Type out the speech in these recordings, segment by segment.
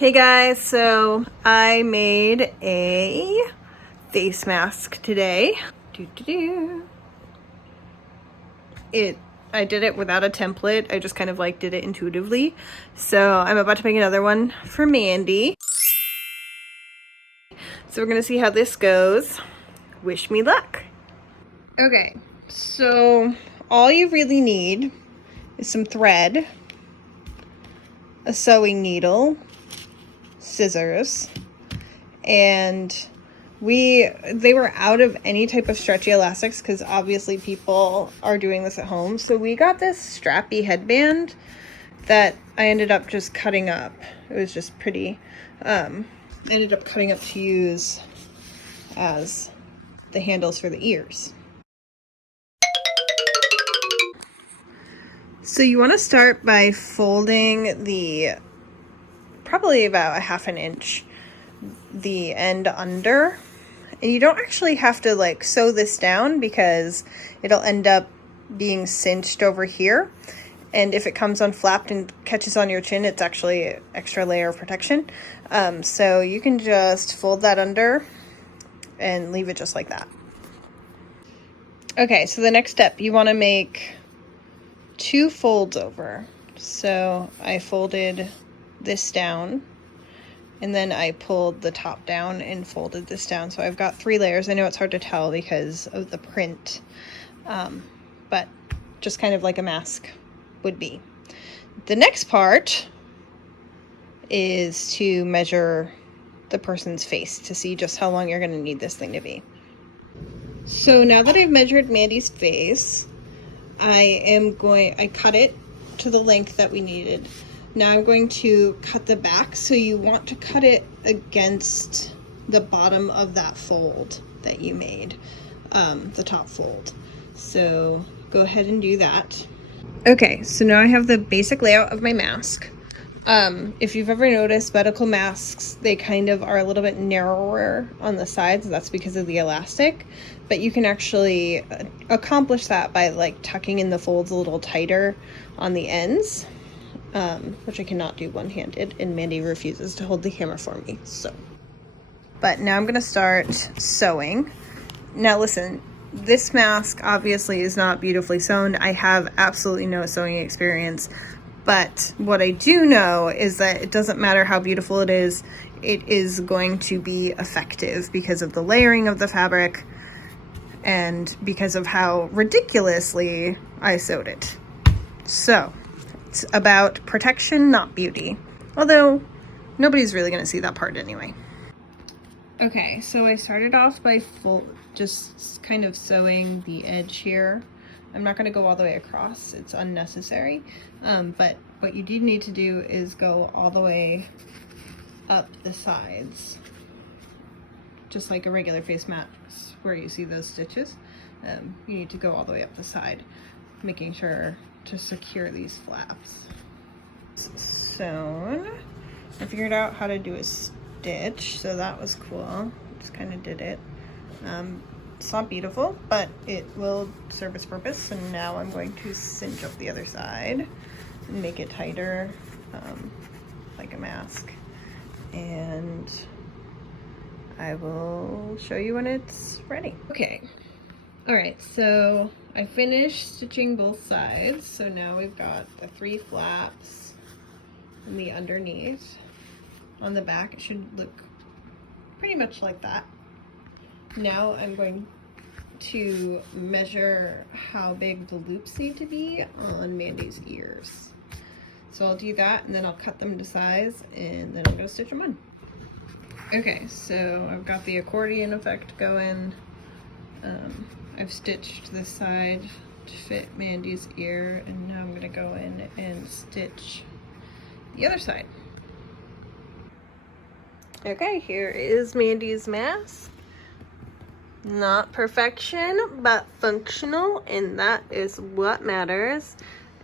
Hey guys, so I made a face mask today. I did it without a template. I just kind of did it intuitively. So I'm about to make another one for Mandy. So we're gonna see how this goes. Wish me luck. Okay, so all you really need is some thread, a sewing needle, scissors, and they were out of any type of stretchy elastics because obviously people are doing this at home. So we got this strappy headband that I ended up just cutting up. It was just pretty. Ended up cutting up to use as the handles for the ears. So you want to start by folding probably about a half an inch, the end under. And you don't actually have to sew this down because it'll end up being cinched over here. And if it comes unflapped and catches on your chin, it's actually an extra layer of protection. So you can just fold that under and leave it just like that. Okay, so the next step, you want to make 2 folds over. So I folded this down, and then I pulled the top down and folded this down. So I've got 3 layers. I know it's hard to tell because of the print, but just kind of like a mask would be. The next part is to measure the person's face to see just how long you're going to need this thing to be. So now that I've measured Mandy's face, I cut it to the length that we needed. Now I'm going to cut the back, so you want to cut it against the bottom of that fold that you made, the top fold. So go ahead and do that. Okay, so now I have the basic layout of my mask. If you've ever noticed medical masks, they kind of are a little bit narrower on the sides. That's because of the elastic, but you can actually accomplish that by tucking in the folds a little tighter on the ends. Which I cannot do one-handed, and Mandy refuses to hold the camera for me, so. But now I'm gonna start sewing. Now listen, this mask obviously is not beautifully sewn. I have absolutely no sewing experience, but what I do know is that it doesn't matter how beautiful it is going to be effective because of the layering of the fabric and because of how ridiculously I sewed it. So it's about protection, not beauty. Although, nobody's really going to see that part anyway. Okay, so I started off by just kind of sewing the edge here. I'm not going to go all the way across. It's unnecessary. But what you do need to do is go all the way up the sides. Just like a regular face mask where you see those stitches. You need to go all the way up the side, making sure to secure these flaps. So I figured out how to do a stitch, so that was cool. Just kind of did it. It's not beautiful, but it will serve its purpose. And now I'm going to cinch up the other side and make it tighter, like a mask. And I will show you when it's ready. Okay. All right, so I finished stitching both sides. So now we've got the 3 flaps and the underneath. On the back, it should look pretty much like that. Now I'm going to measure how big the loops need to be on Mandy's ears. So I'll do that, and then I'll cut them to size, and then I'm going to stitch them on. Okay, so I've got the accordion effect going. I've stitched this side to fit Mandy's ear, and now I'm going to go in and stitch the other side. Okay, here is Mandy's mask. Not perfection, but functional, and that is what matters.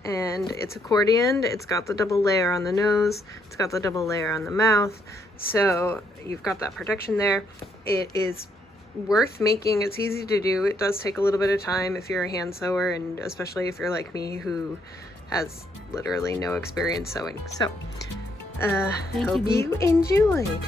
And it's accordioned. It's got the double layer on the nose. It's got the double layer on the mouth. So you've got that protection there. It is worth making. It's easy to do. It does take a little bit of time if you're a hand sewer, and especially if you're like me who has literally no experience sewing. So Hope you enjoyed.